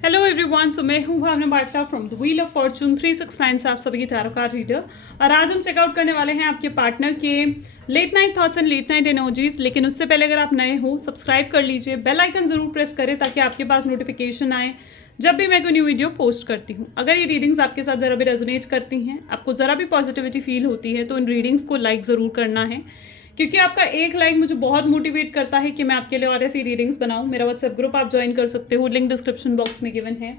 Hello everyone, so मैं हूं Bhavna Batla from the wheel of fortune 369 से आप सभी की टैरो कार्ड रीडर। और आज हम चेकआउट करने वाले हैं आपके पार्टनर के late night thoughts and late night energies. लेकिन उससे पहले अगर आप नए हो सब्सक्राइब कर लीजिए, बेल आइकन जरूर प्रेस करें ताकि आपके पास नोटिफिकेशन आए जब भी मैं कोई न्यू वीडियो पोस्ट करती हूँ। अगर ये रीडिंग्स आपके साथ ज़रा भी रेजोनेट करती हैं, आपको ज़रा भी पॉजिटिविटी फील होती है, तो इन रीडिंग्स को लाइक ज़रूर करना है, क्योंकि आपका एक लाइक मुझे बहुत मोटिवेट करता है कि मैं आपके लिए और ऐसी रीडिंग्स बनाऊं। मेरा व्हाट्सएप ग्रुप आप ज्वाइन कर सकते हो, लिंक डिस्क्रिप्शन बॉक्स में गिवन है।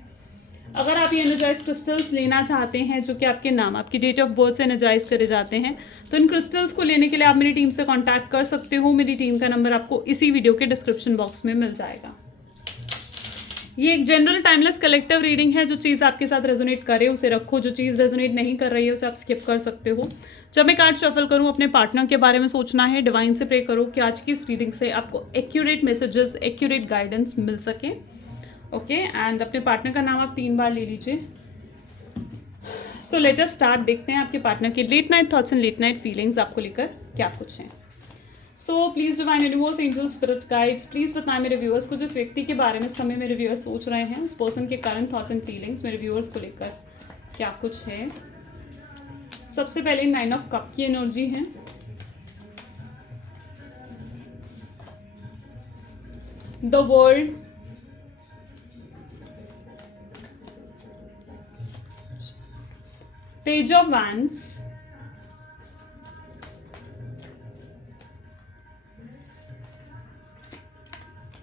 अगर आप ये एनर्जाइज क्रिस्टल्स लेना चाहते हैं जो कि आपके नाम, आपकी डेट ऑफ बर्थ से एनर्जाइज करे जाते हैं, तो इन क्रिस्टल्स को लेने के लिए आप मेरी टीम से कांटेक्ट कर सकते हो। मेरी टीम का नंबर आपको इसी वीडियो के डिस्क्रिप्शन बॉक्स में मिल जाएगा। ये एक जनरल टाइमलेस कलेक्टिव रीडिंग है। जो चीज़ आपके साथ रेजोनेट करे उसे रखो, जो चीज़ रेजोनेट नहीं कर रही है उसे आप स्किप कर सकते हो। जब मैं कार्ड शफल करूँ, अपने पार्टनर के बारे में सोचना है, डिवाइन से प्रे करो कि आज की इस रीडिंग से आपको एक्यूरेट मैसेजेस, एक्यूरेट गाइडेंस मिल सके। ओके, एंड अपने पार्टनर का नाम आप 3 बार ले लीजिए। So let us start. देखते हैं आपके पार्टनर के late night thoughts and late night feelings आपको लेकर क्या कुछ हैं। So please divine universe, angel, spirit guide, please बताएं मेरे व्यूअर्स को जिस व्यक्ति के बारे में समय मेरे व्यूअर्स सोच रहे हैं, उस पर्सन के करंट थॉट्स एंड फीलिंग्स मेरे व्यूअर्स को लेकर क्या कुछ है। सबसे पहले 9 ऑफ कप की एनर्जी है, the world, page of wands,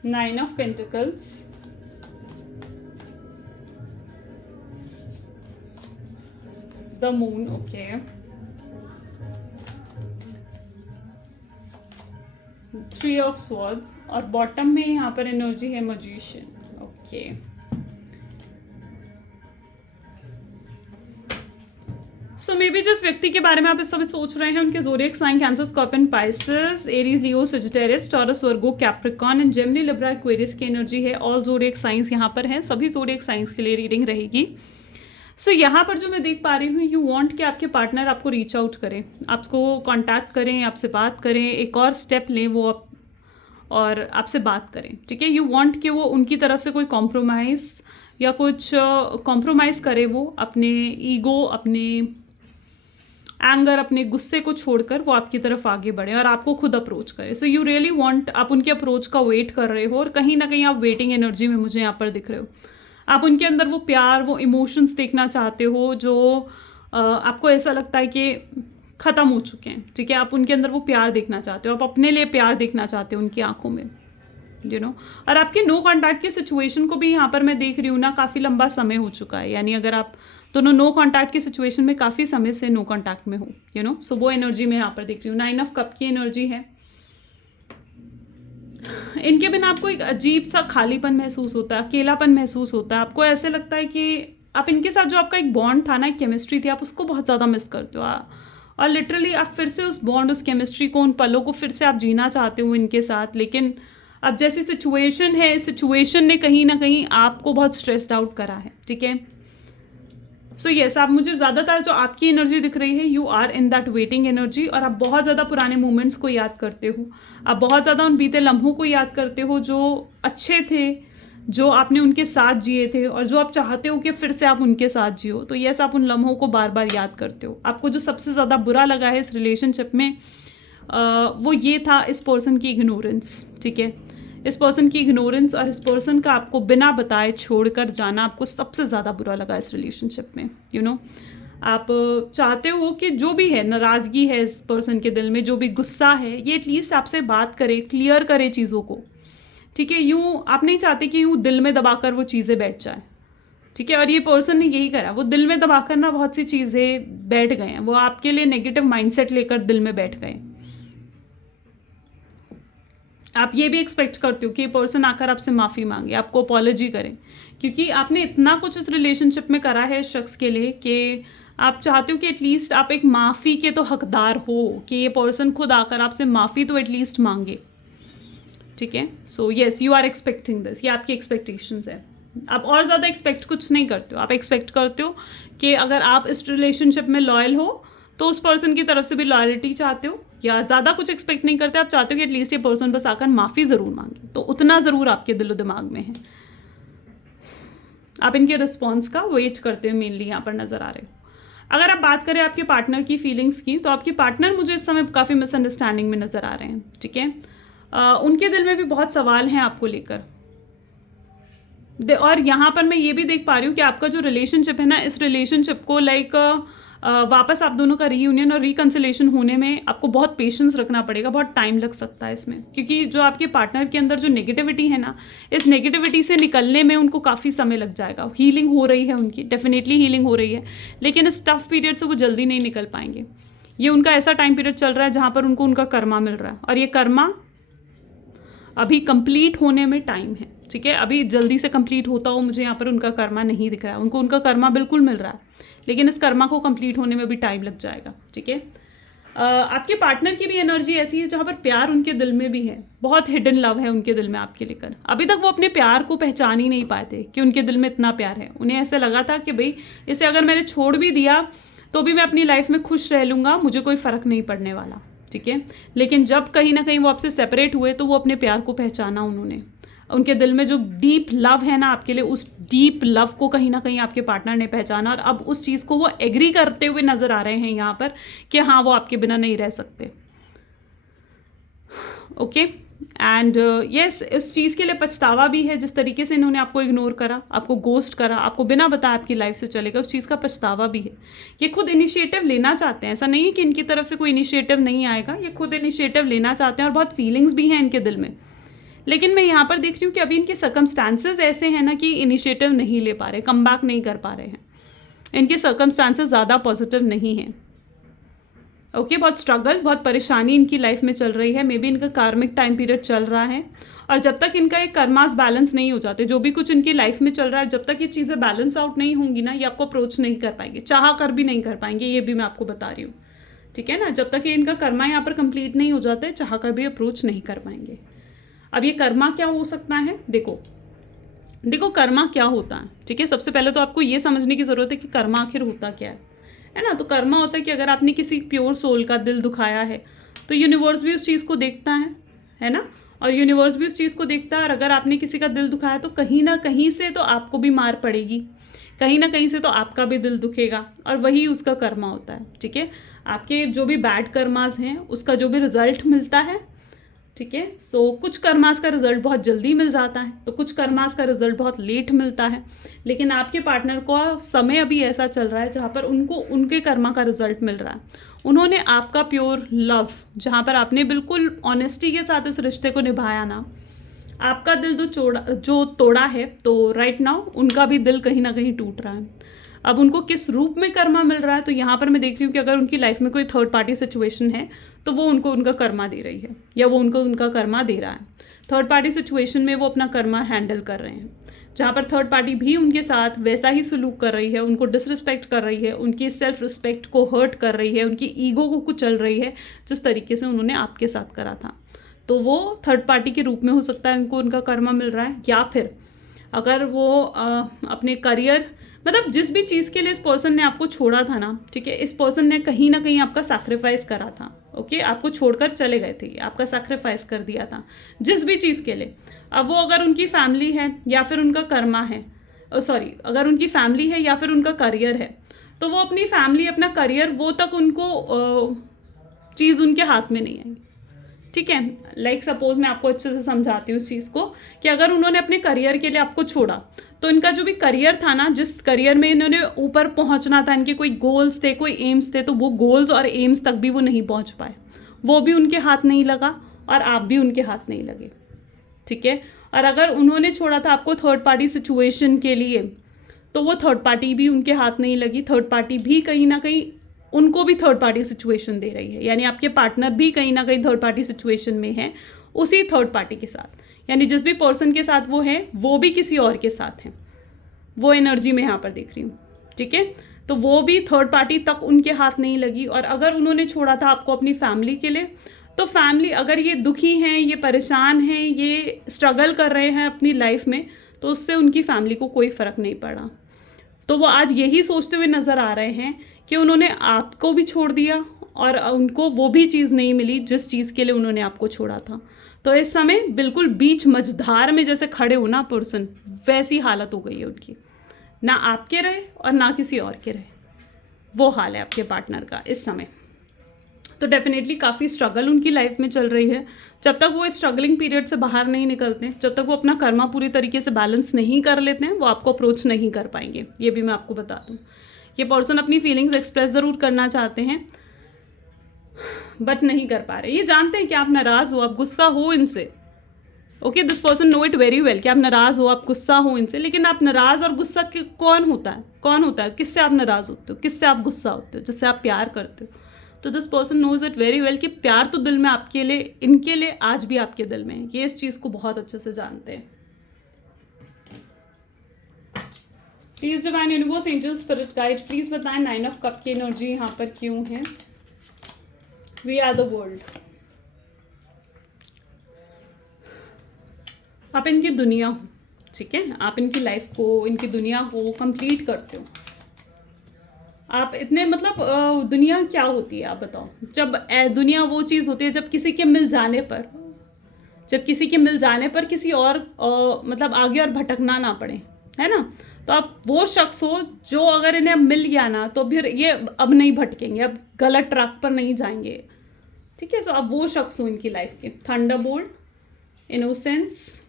Nine of Pentacles, the Moon, okay, 3 of Swords, और बॉटम में यहाँ पर एनर्जी है Magician, okay. So may be जिस व्यक्ति के बारे में आप इस समय सोच रहे हैं उनके zodiac sign Cancer, Scorpion, Pisces, Aries, Leo, Sagittarius, Taurus, Virgo, Capricorn and Gemini, Libra, Aquarius की एनर्जी है। ऑल ज़ोडिएक साइंस यहाँ पर हैं, सभी ज़ोडिएक साइंस के लिए रीडिंग रहेगी। सो यहाँ पर जो मैं देख पा रही हूँ, यू वांट कि आपके पार्टनर आपको रीच आउट करें, आपको कॉन्टैक्ट करें, आपसे बात करें, एक और स्टेप लें वो आप और आपसे बात करें, ठीक है। यू वांट कि वो उनकी तरफ से कोई कॉम्प्रोमाइज़ या कुछ कॉम्प्रोमाइज़ करे, वो अपने ईगो, अपने एंगर, अपने गुस्से को छोड़कर वो आपकी तरफ आगे बढ़े और आपको खुद अप्रोच करे। सो यू रियली वांट, आप उनके अप्रोच का वेट कर रहे हो और कहीं ना कहीं आप वेटिंग एनर्जी में मुझे यहाँ पर दिख रहे हो। आप उनके अंदर वो प्यार, वो इमोशंस देखना चाहते हो जो आपको ऐसा लगता है कि ख़त्म हो चुके हैं, ठीक है। आप उनके अंदर वो प्यार देखना चाहते हो, आप अपने लिए प्यार देखना चाहते हो उनकी आंखों में, यू नो। और आपके नो कॉन्टैक्ट की सिचुएशन को भी यहाँ पर मैं देख रही हूँ ना, काफ़ी लंबा समय हो चुका है, यानी अगर आप दोनों नो कॉन्टैक्ट की सिचुएशन में काफ़ी समय से नो कॉन्टैक्ट में हो, यू नो। सो वो एनर्जी मैं यहाँ पर देख रही हूँ। 9 ऑफ कप की एनर्जी है। इनके बिना आपको एक अजीब सा खालीपन महसूस होता है, अकेलापन महसूस होता है। आपको ऐसे लगता है कि आप इनके साथ जो आपका एक बॉन्ड था ना, एक केमिस्ट्री थी, आप उसको बहुत ज़्यादा मिस करते हो। और लिटरली आप फिर से उस बॉन्ड, उस केमिस्ट्री को, उन पलों को फिर से आप जीना चाहते हो इनके साथ। लेकिन अब जैसी सिचुएशन है, इस सिचुएशन ने कहीं ना कहीं आपको बहुत स्ट्रेस्ड आउट करा है, ठीक है। सो यस, आप मुझे ज़्यादातर जो आपकी एनर्जी दिख रही है, you are in that waiting energy, और आप बहुत ज़्यादा पुराने मोमेंट्स को याद करते हो। आप बहुत ज़्यादा उन बीते लम्हों को याद करते हो जो अच्छे थे, जो आपने उनके साथ जिए थे और जो आप चाहते हो कि फिर से आप उनके साथ जियो। तो यस, आप उन लम्हों को बार बार याद करते हो। आपको जो सबसे ज़्यादा बुरा लगा है इस रिलेशनशिप में, वो ये था इस पर्सन की इग्नोरेंस, ठीक है। इस पर्सन की इग्नोरेंस और इस पर्सन का आपको बिना बताए छोड़कर जाना आपको सबसे ज़्यादा बुरा लगा इस रिलेशनशिप में, यू नो। आप चाहते हो कि जो भी है, नाराज़गी है इस पर्सन के दिल में, जो भी गुस्सा है, ये एटलीस्ट आपसे बात करे, क्लियर करे चीज़ों को, ठीक है। यूँ आप नहीं चाहते कि यूँ दिल में दबाकर वो चीज़ें बैठ जाए, ठीक है। और ये पर्सन ने यही करा, वो दिल में दबाकर ना बहुत सी चीज़ें बैठ गए हैं, वो आपके लिए नेगेटिव माइंडसेट लेकर दिल में बैठ गए। आप ये भी एक्सपेक्ट करते हो कि ये पर्सन आकर आपसे माफ़ी मांगे, आपको अपॉलॉजी करें, क्योंकि आपने इतना कुछ इस रिलेशनशिप में करा है इस शख्स के लिए कि आप चाहते हो कि एटलीस्ट आप एक माफ़ी के तो हकदार हो, कि ये पर्सन खुद आकर आपसे माफ़ी तो एटलीस्ट मांगे, ठीक है। So yes, you are expecting this, ये आपकी एक्सपेक्टेशंस है। आप और ज़्यादा एक्सपेक्ट कुछ नहीं करते हो। आप एक्सपेक्ट करते हो कि अगर आप इस रिलेशनशिप में लॉयल हो तो उस पर्सन की तरफ से भी लॉयल्टी चाहते हो, या ज़्यादा कुछ एक्सपेक्ट नहीं करते। आप चाहते हो कि एटलीस्ट ये पर्सन बस आकर माफ़ी ज़रूर मांगे, तो उतना ज़रूर आपके दिलो दिमाग में है। आप इनके रिस्पॉन्स का वेट करते हुए मेनली यहाँ पर नज़र आ रहे हो। अगर आप बात करें आपके पार्टनर की फीलिंग्स की, तो आपके पार्टनर मुझे इस समय काफ़ी मिसअंडरस्टैंडिंग में नज़र आ रहे हैं, ठीक है। उनके दिल में भी बहुत सवाल हैं आपको लेकर। और यहाँ पर मैं ये भी देख पा रही हूँ कि आपका जो रिलेशनशिप है ना, इस रिलेशनशिप को वापस आप दोनों का रीयूनियन और रिकन्सिलेशन होने में आपको बहुत पेशेंस रखना पड़ेगा, बहुत टाइम लग सकता है इसमें, क्योंकि जो आपके पार्टनर के अंदर जो नेगेटिविटी है ना, इस नेगेटिविटी से निकलने में उनको काफ़ी समय लग जाएगा। हीलिंग हो रही है उनकी, डेफिनेटली हीलिंग हो रही है, लेकिन इस टफ पीरियड से वो जल्दी नहीं निकल पाएंगे। ये उनका ऐसा टाइम पीरियड चल रहा है जहाँ पर उनको उनका कर्मा मिल रहा है, और ये कर्मा अभी कंप्लीट होने में टाइम है, ठीक है। अभी जल्दी से कंप्लीट होता हो मुझे यहाँ पर उनका कर्मा नहीं दिख रहा है। उनको उनका कर्मा बिल्कुल मिल रहा है, लेकिन इस कर्मा को कंप्लीट होने में भी टाइम लग जाएगा, ठीक है। आपके पार्टनर की भी एनर्जी ऐसी है जहाँ पर प्यार उनके दिल में भी है, बहुत हिडन लव है उनके दिल में आपके लेकर। अभी तक वो अपने प्यार को पहचान ही नहीं पाए थे कि उनके दिल में इतना प्यार है। उन्हें ऐसा लगा था कि भाई इसे अगर मैंने छोड़ भी दिया तो भी मैं अपनी लाइफ में खुश रह लूँगा, मुझे कोई फ़र्क नहीं पड़ने वाला, ठीक है। लेकिन जब कहीं ना कहीं वो आपसे सेपरेट हुए तो वो अपने प्यार को पहचाना उन्होंने। उनके दिल में जो डीप लव है ना आपके लिए, उस डीप लव को कहीं ना कहीं आपके पार्टनर ने पहचाना, और अब उस चीज़ को वो एग्री करते हुए नज़र आ रहे हैं यहाँ पर कि हाँ वो आपके बिना नहीं रह सकते। ओके, एंड यस, इस चीज़ के लिए पछतावा भी है, जिस तरीके से इन्होंने आपको इग्नोर करा, आपको गोस्ट करा, आपको बिना बताए आपकी लाइफ से चले गए, उस चीज़ का पछतावा भी है। ये खुद इनिशिएटिव लेना चाहते हैं, ऐसा नहीं है कि इनकी तरफ से कोई इनिशिएटिव नहीं आएगा, ये खुद इनिशिएटिव लेना चाहते हैं और बहुत फीलिंग्स भी हैं इनके दिल में। लेकिन मैं यहाँ पर देख रही हूँ कि अभी इनके सर्कमस्टांसेस ऐसे हैं ना कि इनिशिएटिव नहीं ले पा रहे, कम बैक नहीं कर पा रहे हैं। इनके सर्कमस्टांसेस ज़्यादा पॉजिटिव नहीं हैं। ओके, बहुत स्ट्रगल, बहुत परेशानी इनकी लाइफ में चल रही है। मे बी इनका कार्मिक टाइम पीरियड चल रहा है, और जब तक इनका एक कर्मास बैलेंस नहीं हो जाते, जो भी कुछ इनकी लाइफ में चल रहा है, जब तक ये चीज़ें बैलेंस आउट नहीं होंगी ना, ये आपको अप्रोच नहीं कर पाएंगे, चाह कर भी नहीं कर पाएंगे, ये भी मैं आपको बता रही हूँ, ठीक है ना। जब तक ये इनका कर्मा यहाँ पर कंप्लीट नहीं हो जाता है, चाह कर भी अप्रोच नहीं कर पाएंगे। अब ये कर्मा क्या हो सकता है, देखो कर्मा क्या होता है, ठीक है। सबसे पहले तो आपको ये समझने की ज़रूरत है कि कर्मा आखिर होता क्या है ना। तो कर्मा होता है कि अगर आपने किसी प्योर सोल का दिल दुखाया है तो यूनिवर्स भी उस चीज़ को देखता है ना, और यूनिवर्स भी उस चीज़ को देखता है। और अगर आपने किसी का दिल दुखाया तो कहीं ना कहीं से तो आपको भी मार पड़ेगी, कहीं ना कहीं से तो आपका भी दिल दुखेगा, और वही उसका कर्मा होता है, ठीक है। आपके जो भी बैड कर्मास हैं उसका जो भी रिजल्ट मिलता है, ठीक है। सो कुछ कर्मास का रिजल्ट बहुत जल्दी मिल जाता है, तो कुछ कर्मास का रिजल्ट बहुत लेट मिलता है। लेकिन आपके पार्टनर को समय अभी ऐसा चल रहा है जहाँ पर उनको उनके कर्मा का रिजल्ट मिल रहा है। उन्होंने आपका प्योर लव, जहाँ पर आपने बिल्कुल ऑनेस्टी के साथ इस रिश्ते को निभाया ना, आपका दिल जो तोड़ा है, तो राइट नाउ उनका भी दिल कहीं ना कहीं टूट रहा है। अब उनको किस रूप में कर्मा मिल रहा है, तो यहाँ पर मैं देख रही हूँ कि अगर उनकी लाइफ में कोई थर्ड पार्टी सिचुएशन है तो वो उनको उनका कर्मा दे रही है, या वो उनको उनका कर्मा दे रहा है। थर्ड पार्टी सिचुएशन में वो अपना कर्मा हैंडल कर रहे हैं, जहाँ पर थर्ड पार्टी भी उनके साथ वैसा ही सलूक कर रही है, उनको डिसरिस्पेक्ट कर रही है, उनकी सेल्फ रिस्पेक्ट को हर्ट कर रही है, उनकी ईगो को कुचल रही है, जिस तरीके से उन्होंने आपके साथ करा था। तो वो थर्ड पार्टी के रूप में हो सकता है उनको उनका कर्मा मिल रहा है, या फिर अगर वो अपने करियर, मतलब जिस भी चीज़ के लिए इस पर्सन ने आपको छोड़ा था ना, ठीक है, इस पर्सन ने कहीं ना कहीं आपका सैक्रिफाइस करा था। ओके, आपको छोड़कर चले गए थे, आपका सैक्रिफाइस कर दिया था जिस भी चीज़ के लिए। अब वो अगर उनकी फैमिली है या फिर उनका कर्मा है, सॉरी, अगर उनकी फैमिली है या फिर उनका करियर है, तो वो अपनी फैमिली, अपना करियर, वो तक उनको चीज़ उनके हाथ में नहीं आई, ठीक है। लाइक सपोज मैं आपको अच्छे से समझाती हूँ इस चीज़ को, कि अगर उन्होंने अपने करियर के लिए आपको छोड़ा, तो इनका जो भी करियर था ना, जिस करियर में इन्होंने ऊपर पहुँचना था, इनके कोई गोल्स थे, कोई एम्स थे, तो वो गोल्स और एम्स तक भी वो नहीं पहुँच पाए, वो भी उनके हाथ नहीं लगा और आप भी उनके हाथ नहीं लगे, ठीक है। और अगर उन्होंने छोड़ा था आपको थर्ड पार्टी सिचुएशन के लिए, तो वो थर्ड पार्टी भी उनके हाथ नहीं लगी, थर्ड पार्टी भी कहीं ना कहीं उनको भी थर्ड पार्टी सिचुएशन दे रही है, यानी आपके पार्टनर भी कहीं ना कहीं थर्ड पार्टी सिचुएशन में है उसी थर्ड पार्टी के साथ, यानी जिस भी पर्सन के साथ वो है वो भी किसी और के साथ है। वो एनर्जी में यहाँ पर देख रही हूँ, ठीक है। तो वो भी थर्ड पार्टी तक उनके हाथ नहीं लगी। और अगर उन्होंने छोड़ा था आपको अपनी फैमिली के लिए, तो फैमिली अगर ये दुखी हैं, ये परेशान हैं, ये स्ट्रगल कर रहे हैं अपनी लाइफ में, तो उससे उनकी फैमिली को कोई फ़र्क नहीं पड़ा। तो वो आज यही सोचते हुए नज़र आ रहे हैं कि उन्होंने आपको भी छोड़ दिया और उनको वो भी चीज़ नहीं मिली जिस चीज़ के लिए उन्होंने आपको छोड़ा था। तो इस समय बिल्कुल बीच मझधार में जैसे खड़े हो ना पर्सन, वैसी हालत हो गई है उनकी। ना आपके रहे और ना किसी और के रहे, वो हाल है आपके पार्टनर का इस समय। तो डेफिनेटली काफ़ी स्ट्रगल उनकी लाइफ में चल रही है। जब तक वो इस स्ट्रगलिंग पीरियड से बाहर नहीं निकलते हैं, जब तक वो अपना कर्मा पूरी तरीके से बैलेंस नहीं कर लेते हैं, वो आपको अप्रोच नहीं कर पाएंगे। ये भी मैं आपको बता दूँ। ये पर्सन अपनी फीलिंग्स एक्सप्रेस ज़रूर करना चाहते हैं बट नहीं कर पा रहे। ये जानते हैं कि आप नाराज़ हो, आप गुस्सा हो इनसे। Okay, this person know it very well कि आप नाराज़ हो, आप गुस्सा हो इनसे। लेकिन आप नाराज़ और गुस्सा कौन होता है? कौन होता है? किससे आप नाराज़ होते हो? किससे आप गुस्सा होते हो? जिससे आप प्यार करते हो। तो this person knows it very well कि प्यार तो दिल में आपके लिए, इनके लिए आज भी आपके दिल में है। ये इस चीज़ को बहुत अच्छे से जानते हैं। Please divine universe, angel, spirit guide, please बताएं 9 ऑफ कप की एनर्जी यहाँ पर क्यों है। We are the world. आप इनकी दुनिया हो, ठीक है। आप इनकी लाइफ को, इनकी दुनिया को कंप्लीट करते हो। आप इतने मतलब दुनिया क्या होती है आप बताओ? जब दुनिया वो चीज़ होती है जब किसी के मिल जाने पर, किसी और मतलब आगे और भटकना ना पड़े, है ना। तो आप वो शख्स हो जो अगर इन्हें अब मिल गया ना तो फिर ये अब नहीं भटकेंगे, अब गलत ट्रैक पर नहीं जाएंगे, ठीक है। सो अब वो शख्स हो इनकी लाइफ के। थंडरबोल्ट, इनोसेंस,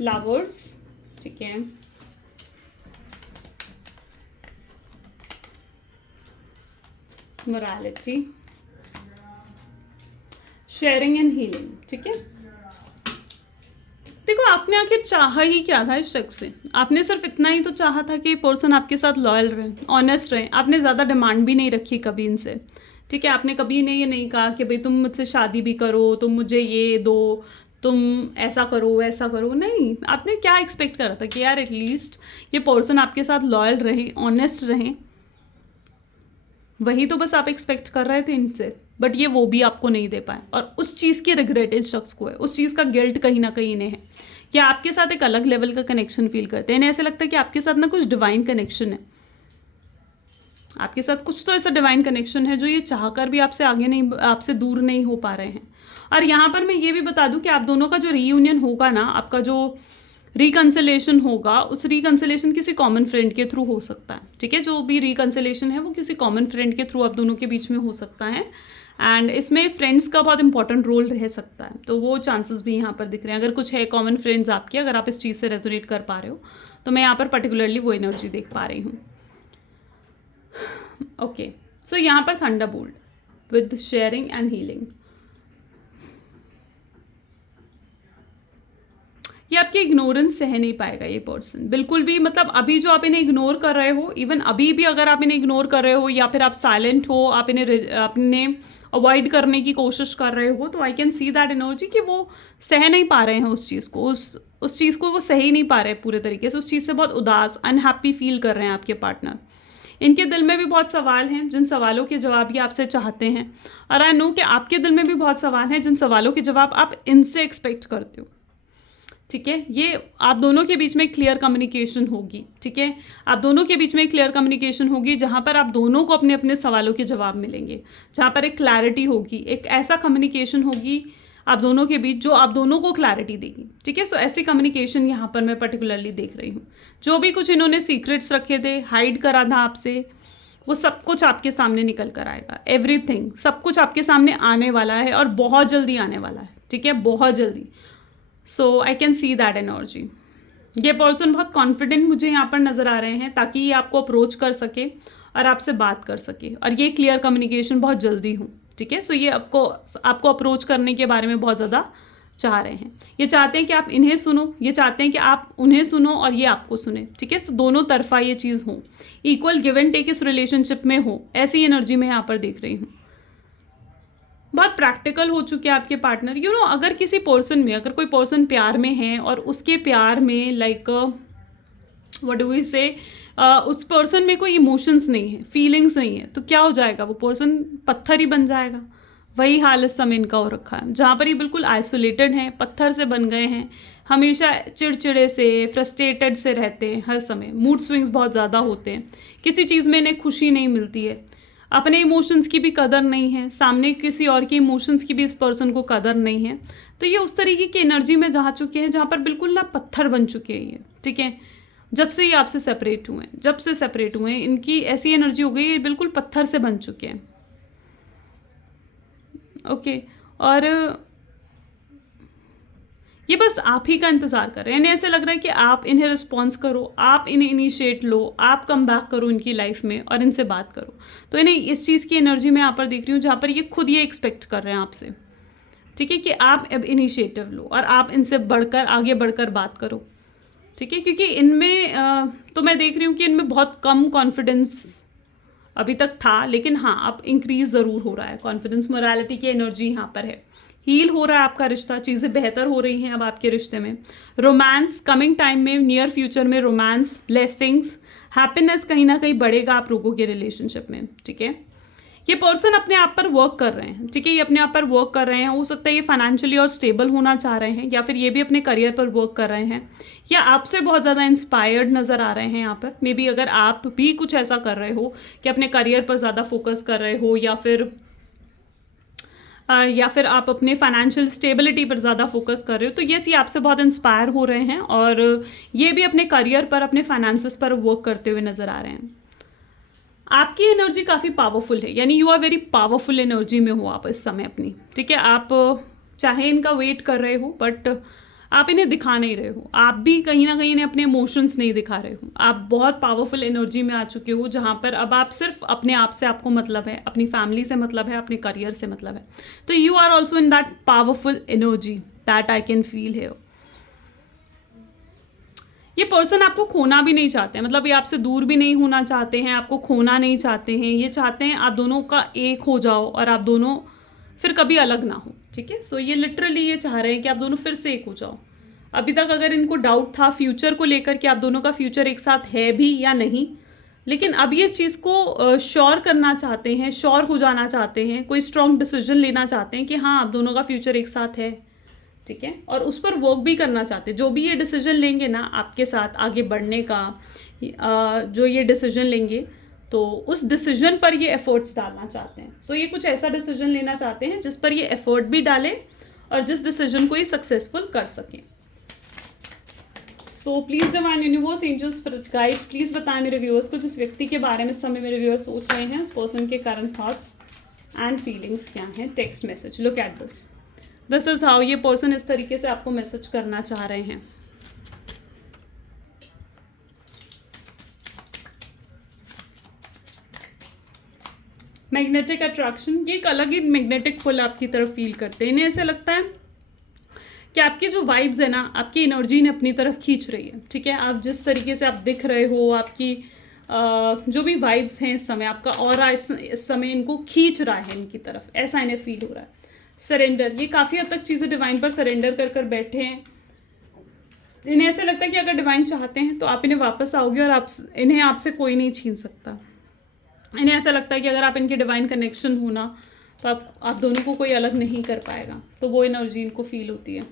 लवर्स, ठीक है, मोरालिटी, शेयरिंग एंड हीलिंग, ठीक है। देखो, आपने आखिर चाहा ही क्या था इस शख्स से? आपने सिर्फ इतना ही तो चाहा था कि पर्सन आपके साथ लॉयल रहे, ऑनेस्ट रहे। आपने ज़्यादा डिमांड भी नहीं रखी कभी इनसे, ठीक है। आपने कभी इन्हें ये नहीं कहा कि भाई तुम मुझसे शादी भी करो, तुम मुझे ये दो, तुम ऐसा करो वैसा करो। नहीं, आपने क्या एक्सपेक्ट करा था कि यार एटलीस्ट ये पर्सन आपके साथ लॉयल रहे, ऑनेस्ट रहे। वही तो बस आप एक्सपेक्ट कर रहे थे इनसे, बट ये वो भी आपको नहीं दे पाए। और उस चीज़ की रिग्रेट इस शख्स को है, उस चीज़ का गिल्ट कहीं ना कहीं इन्हें है कि आपके साथ एक अलग लेवल का कनेक्शन फील करते हैं। इन्हें ऐसे लगता है कि आपके साथ ना कुछ डिवाइन कनेक्शन है, आपके साथ कुछ तो ऐसा डिवाइन कनेक्शन है जो ये चाहकर भी आपसे आगे नहीं, आपसे दूर नहीं हो पा रहे हैं। और यहाँ पर मैं ये भी बता दूं कि आप दोनों का जो रीयूनियन होगा ना, आपका जो रिकन्सिलेशन होगा, उस रिकन्सिलेशन किसी कॉमन फ्रेंड के थ्रू हो सकता है, ठीक है। जो भी रिकन्सिलेशन है वो किसी कॉमन फ्रेंड के थ्रू आप दोनों के बीच में हो सकता है। एंड इसमें फ्रेंड्स का बहुत इंपॉर्टेंट रोल रह सकता है, तो वो चांसेस भी यहाँ पर दिख रहे हैं। अगर कुछ है कॉमन फ्रेंड्स आपके, अगर आप इस चीज़ से रेजोनेट कर पा रहे हो, तो मैं यहाँ पर पर्टिकुलरली वो एनर्जी देख पा रही हूँ। ओके, सो यहाँ पर Thunderbolt with sharing and healing. ये आपकी इग्नोरेंस सह नहीं पाएगा ये पर्सन बिल्कुल भी। मतलब अभी जो आप इन्हें इग्नोर कर रहे हो, इवन अभी भी अगर आप इन्हें इग्नोर कर रहे हो या फिर आप साइलेंट हो, आप इन्हें अवॉइड करने की कोशिश कर रहे हो, तो आई कैन सी दैट एनर्जी कि वो सह नहीं पा रहे हैं उस चीज़ को, उस चीज़ को वो सह ही नहीं पा रहे पूरे तरीके से। उस चीज़ से बहुत उदास, अनहैप्पी फील कर रहे हैं आपके पार्टनर। इनके दिल में भी बहुत सवाल हैं जिन सवालों के जवाब ये आपसे चाहते हैं, और आई नो कि आपके दिल में भी बहुत सवाल हैं जिन सवालों के जवाब आप इनसे एक्सपेक्ट करते हो, ठीक है। ये आप दोनों के बीच में क्लियर कम्युनिकेशन होगी, ठीक है। आप दोनों के बीच में क्लियर कम्युनिकेशन होगी जहाँ पर आप दोनों को अपने अपने सवालों के जवाब मिलेंगे, जहाँ पर एक क्लैरिटी होगी, एक ऐसा कम्युनिकेशन होगी आप दोनों के बीच जो आप दोनों को क्लैरिटी देगी, ठीक है। सो ऐसी कम्युनिकेशन यहाँ पर मैं पर्टिकुलरली देख रही हूँ। जो भी कुछ इन्होंने सीक्रेट्स रखे थे, हाइड करा था आपसे, वो सब कुछ आपके सामने निकल कर आएगा। एवरीथिंग, सब कुछ आपके सामने आने वाला है और बहुत जल्दी आने वाला है, ठीक है, बहुत जल्दी। So I can see that energy. ये पर्सन बहुत कॉन्फिडेंट मुझे यहाँ पर नज़र आ रहे हैं ताकि ये आपको अप्रोच कर सके और आपसे बात कर सके, और ये क्लियर कम्युनिकेशन बहुत जल्दी हो, ठीक है। सो ये आपको अप्रोच करने के बारे में बहुत ज़्यादा चाह रहे हैं। ये चाहते हैं कि आप इन्हें सुनो, ये चाहते हैं कि आप उन्हें सुनो और ये आपको सुने, ठीक है। सो दोनों तरफा ये चीज़ हो, इक्वल गिव एंड टेक इस रिलेशनशिप में हो, ऐसी एनर्जी मैं यहाँ पर देख रही हूँ। बहुत प्रैक्टिकल हो चुके हैं आपके पार्टनर। यू नो, अगर किसी पर्सन में, अगर कोई पर्सन प्यार में है और उसके प्यार में लाइक व्हाट डू वी से, उस पर्सन में कोई इमोशंस नहीं है, फीलिंग्स नहीं है, तो क्या हो जाएगा? वो पर्सन पत्थर ही बन जाएगा। वही हाल इस समय इनका हो रखा है, जहाँ पर ये बिल्कुल आइसोलेटेड हैं, पत्थर से बन गए हैं, हमेशा चिड़चिड़े से, फ्रस्ट्रेटेड से रहते हैं, हर समय मूड स्विंग्स बहुत ज़्यादा होते हैं, किसी चीज़ में इन्हें खुशी नहीं मिलती है। अपने इमोशंस की भी कदर नहीं है, सामने किसी और के इमोशंस की भी इस पर्सन को कदर नहीं है। तो ये उस तरीके की एनर्जी में जा चुके हैं जहाँ पर बिल्कुल ना पत्थर बन चुके हैं ये, ठीक है। जब से ये आपसे सेपरेट हुए हैं, जब से सेपरेट हुए हैं, इनकी ऐसी एनर्जी हो गई है, बिल्कुल पत्थर से बन चुके हैं। ओके, और ये बस आप ही का इंतज़ार कर रहे हैं। इन्हें ऐसे लग रहा है कि आप इन्हें रिस्पॉन्स करो, आप इन्हें इनिशिएट लो, आप कम बैक करो इनकी लाइफ में और इनसे बात करो। तो इन्हें इस चीज़ की एनर्जी मैं यहाँ पर देख रही हूँ जहाँ पर ये खुद ये एक्सपेक्ट कर रहे हैं आपसे, ठीक है, कि आप अब इनिशिएटिव लो और आप इनसे बढ़कर आगे बढ़कर बात करो, ठीक है। क्योंकि इनमें तो मैं देख रही हूँ कि इनमें बहुत कम कॉन्फिडेंस अभी तक था, लेकिन हाँ अब इंक्रीज ज़रूर हो रहा है। कॉन्फिडेंस, मोरालिटी की एनर्जी यहाँ पर है। हील हो रहा है आपका रिश्ता, चीज़ें बेहतर हो रही हैं अब आपके रिश्ते में। रोमांस कमिंग टाइम में, नियर फ्यूचर में रोमांस, ब्लेसिंग्स, हैप्पीनेस कहीं ना कहीं बढ़ेगा आप लोगों के रिलेशनशिप में, ठीक है। ये पर्सन अपने आप पर वर्क कर रहे हैं, ठीक है, ये अपने आप पर वर्क कर रहे हैं। हो सकता है ये फाइनेंशियली और स्टेबल होना चाह रहे हैं, या फिर ये भी अपने करियर पर वर्क कर रहे हैं, या आपसे बहुत ज़्यादा इंस्पायर्ड नज़र आ रहे हैं यहाँ पर। मे बी अगर आप भी कुछ ऐसा कर रहे हो कि अपने करियर पर ज़्यादा फोकस कर रहे हो, या फिर आप अपने फाइनेंशियल स्टेबिलिटी पर ज़्यादा फोकस कर रहे हो, तो ये आपसे बहुत इंस्पायर हो रहे हैं और ये भी अपने करियर पर, अपने फाइनेंसेस पर वर्क करते हुए नज़र आ रहे हैं। आपकी एनर्जी काफ़ी पावरफुल है, यानी you are very powerful energy में हो आप इस समय अपनी, ठीक है। आप चाहे इनका वेट कर रहे हो बट आप इन्हें दिखा नहीं रहे हो, आप भी कहीं ना कहीं इन्हें अपने इमोशंस नहीं दिखा रहे हो। आप बहुत पावरफुल एनर्जी में आ चुके हो जहाँ पर अब आप सिर्फ अपने आप से आपको मतलब है, अपनी फैमिली से मतलब है, अपने करियर से मतलब है। तो you are also in that powerful energy that I can feel here. ये पर्सन आपको खोना भी नहीं चाहते हैं, मतलब ये आपसे दूर भी नहीं होना चाहते हैं, आपको खोना नहीं चाहते हैं। ये चाहते हैं आप दोनों का एक हो जाओ और आप दोनों फिर कभी अलग ना हो, ठीक है। सो ये लिटरली ये चाह रहे हैं कि आप दोनों फिर से एक हो जाओ। अभी तक अगर इनको डाउट था फ्यूचर को लेकर कि आप दोनों का फ्यूचर एक साथ है भी या नहीं, लेकिन अब ये इस चीज़ को श्योर करना चाहते हैं, श्योर हो जाना चाहते हैं, कोई स्ट्रॉन्ग डिसीजन लेना चाहते हैं कि हाँ आप दोनों का फ्यूचर एक साथ है, ठीक है। और उस पर वर्क भी करना चाहते हैं। जो भी ये डिसीजन लेंगे ना आपके साथ आगे बढ़ने का, जो ये डिसीजन लेंगे तो उस डिसीजन पर ये एफर्ट्स डालना चाहते हैं। सो ये कुछ ऐसा डिसीजन लेना चाहते हैं जिस पर ये एफर्ट भी डालें और जिस डिसीजन को ये सक्सेसफुल कर सकें। So please divine universe, angels, spirit guides, please बताएं मेरे व्यूअर्स को जिस व्यक्ति के बारे में इस समय मेरे व्यूअर्स सोच रहे हैं, उस पर्सन के करंट थॉट्स एंड फीलिंग्स क्या हैं। Text message, look at this is how ये पर्सन इस तरीके से आपको मैसेज करना चाह रहे हैं। मैग्नेटिक अट्रैक्शन, ये एक अलग ही मैग्नेटिक पुल आपकी तरफ फील करते हैं। इन्हें ऐसे लगता है कि आपकी जो वाइब्स है ना, आपकी एनर्जी ने अपनी तरफ खींच रही है, ठीक है। आप जिस तरीके से आप दिख रहे हो, आपकी जो भी वाइब्स हैं इस समय, आपका ऑरा इस समय इनको खींच रहा है इनकी तरफ, ऐसा इन्हें फील हो रहा है। सरेंडर, ये काफ़ी हद तक चीज़ें डिवाइन पर सरेंडर कर कर बैठे हैं। इन्हें ऐसे लगता है कि अगर डिवाइन चाहते हैं तो आप इन्हें वापस आओगे और इन्हें आपसे कोई नहीं छीन सकता। इन्हें ऐसा लगता है कि अगर आप इनके डिवाइन कनेक्शन हो ना तो आप दोनों को कोई अलग नहीं कर पाएगा, तो वो एनर्जी इनको फील होती है।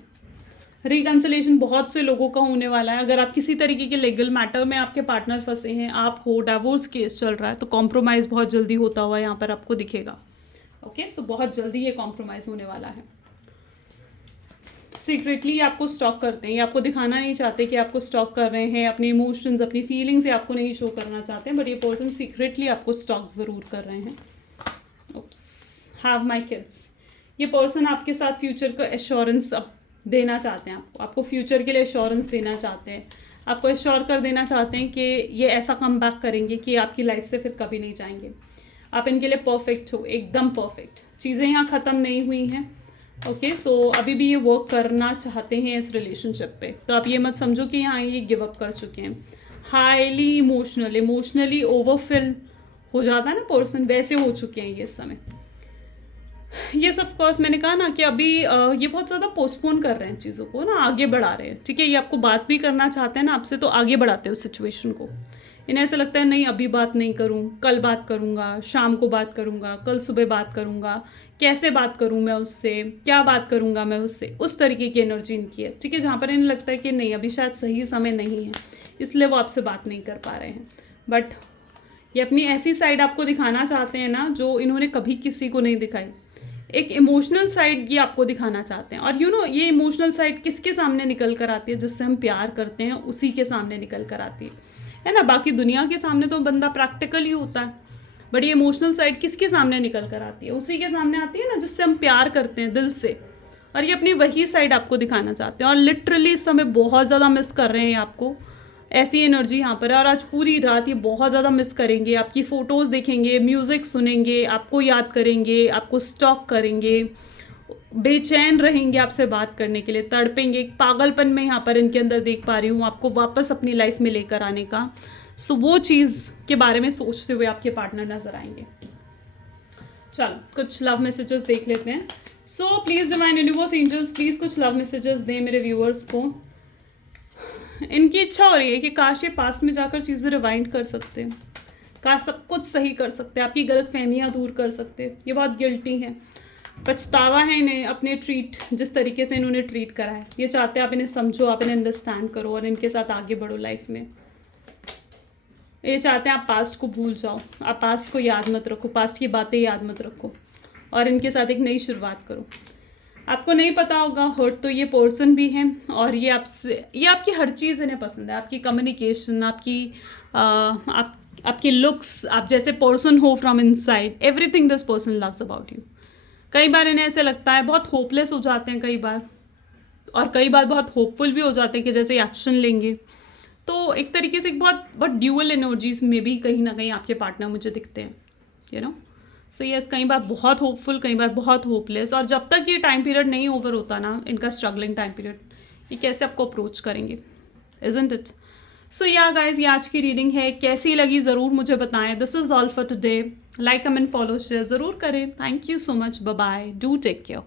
रिकन्सिलेशन बहुत से लोगों का होने वाला है। अगर आप किसी तरीके के लीगल मैटर में आपके पार्टनर फंसे हैं, आप हो, डाइवोर्स केस चल रहा है, तो कॉम्प्रोमाइज़ बहुत जल्दी होता हुआ यहाँ पर आपको दिखेगा। ओके, सो बहुत जल्दी ये कॉम्प्रोमाइज़ होने वाला है। सीक्रेटली आपको स्टॉक करते हैं, ये आपको दिखाना नहीं चाहते कि आपको स्टॉक कर रहे हैं, अपने इमोशंस, अपनी फीलिंग्स ये आपको नहीं शो करना चाहते हैं, बट ये पर्सन सीक्रेटली आपको स्टॉक ज़रूर कर रहे हैं। ओप्स, हैव माई किड्स, ये पर्सन आपके साथ फ्यूचर का एश्योरेंस अब देना चाहते हैं। आपको फ्यूचर के लिए एश्योरेंस देना चाहते हैं, आपको एश्योर कर देना चाहते हैं कि ये ऐसा कम बैक करेंगे कि आपकी लाइफ से फिर कभी नहीं जाएंगे। आप इनके लिए परफेक्ट हो, एकदम परफेक्ट। चीज़ें यहाँ ख़त्म नहीं हुई हैं। ओके, सो अभी भी ये वर्क करना चाहते हैं इस रिलेशनशिप पे, तो आप ये मत समझो कि यहाँ ये गिव अप कर चुके हैं। हाईली इमोशनली ओवरफिल हो जाता है ना पर्सन, वैसे हो चुके हैं ये इस समय। ये ऑफ कोर्स मैंने कहा ना कि अभी ये बहुत ज़्यादा पोस्टपोन कर रहे हैं चीज़ों को ना, आगे बढ़ा रहे हैं, ठीक है। ये आपको बात भी करना चाहते हैं ना आपसे, तो आगे बढ़ाते हैं उस सिचुएशन को। इन्हें ऐसा लगता है नहीं अभी बात नहीं करूं, कल बात करूंगा, शाम को बात करूंगा, कल सुबह बात करूंगा, कैसे बात करूं मैं उससे, क्या बात करूंगा मैं उससे, उस तरीके की एनर्जी इनकी है, ठीक है। जहाँ पर इन्हें लगता है कि नहीं अभी शायद सही समय नहीं है, इसलिए वो आपसे बात नहीं कर पा रहे हैं। बट ये अपनी ऐसी साइड आपको दिखाना चाहते हैं ना जो इन्होंने कभी किसी को नहीं दिखाई। एक इमोशनल साइड ये आपको दिखाना चाहते हैं। और ये इमोशनल साइड किसके सामने निकल कर आती है? जिससे हम प्यार करते हैं उसी के सामने निकल कर आती है ना। बाकी दुनिया के सामने तो बंदा प्रैक्टिकल ही होता है, बट ये इमोशनल साइड किसके सामने निकल कर आती है? उसी के सामने आती है ना जिससे हम प्यार करते हैं दिल से। और ये अपनी वही साइड आपको दिखाना चाहते हैं और लिटरली इस समय बहुत ज़्यादा मिस कर रहे हैं आपको। ऐसी एनर्जी यहाँ पर है और आज पूरी रात ये बहुत ज़्यादा मिस करेंगे। आपकी फ़ोटोज़ देखेंगे, म्यूज़िक सुनेंगे, आपको याद करेंगे, आपको स्टॉक करेंगे, बेचैन रहेंगे आपसे बात करने के लिए, तड़पेंगे। एक पागलपन में यहाँ पर इनके अंदर देख पा रही हूँ आपको वापस अपनी लाइफ में लेकर आने का। सो वो चीज़ के बारे में सोचते हुए आपके पार्टनर नज़र आएंगे। चलो कुछ लव मैसेजेस देख लेते हैं। So please divine universe angels please कुछ लव मैसेजेस दें मेरे व्यूअर्स को। इनकी इच्छा हो रही है कि काश ये पास्ट में जाकर चीज़ें रिवाइंड कर सकते हैं, काश सब कुछ सही कर सकते हैं, आपकी गलत फहमियाँ दूर कर सकते हैं। ये बहुत गिल्टी हैं, पछतावा है इन्हें अपने जिस तरीके से इन्होंने ट्रीट करा है। ये चाहते हैं आप इन्हें समझो, आप इन्हें अंडरस्टैंड करो और इनके साथ आगे बढ़ो लाइफ में। ये चाहते हैं आप पास्ट को भूल जाओ, आप पास्ट को याद मत रखो, पास्ट की बातें याद मत रखो और इनके साथ एक नई शुरुआत करो। आपको नहीं पता होगा हर्ट तो ये पर्सन भी है और ये आपकी हर चीज़ इन्हें पसंद है। आपकी कम्युनिकेशन, आपकी लुक्स, आप जैसे पर्सन हो from inside, everything this person loves about you. कई बार इन्हें ऐसे लगता है, बहुत होपलेस हो जाते हैं कई बार, और कई बार बहुत होपफुल भी हो जाते हैं कि जैसे एक्शन लेंगे। तो एक तरीके से एक बहुत ड्यूअल एनर्जीज में भी कहीं ना कहीं आपके पार्टनर मुझे दिखते हैं, यू नो। सो यस, कई बार बहुत होपफुल, कई बार बहुत होपलेस। और जब तक ये टाइम पीरियड नहीं ओवर होता ना, इनका स्ट्रगलिंग टाइम पीरियड, ये कैसे आपको अप्रोच करेंगे, isn't it? So yeah guys, ये आज की रीडिंग है। कैसी लगी ज़रूर मुझे बताएं। This is all for today. Like, comment, follow, share ज़रूर करें। Thank you so much. Bye bye. Do take care.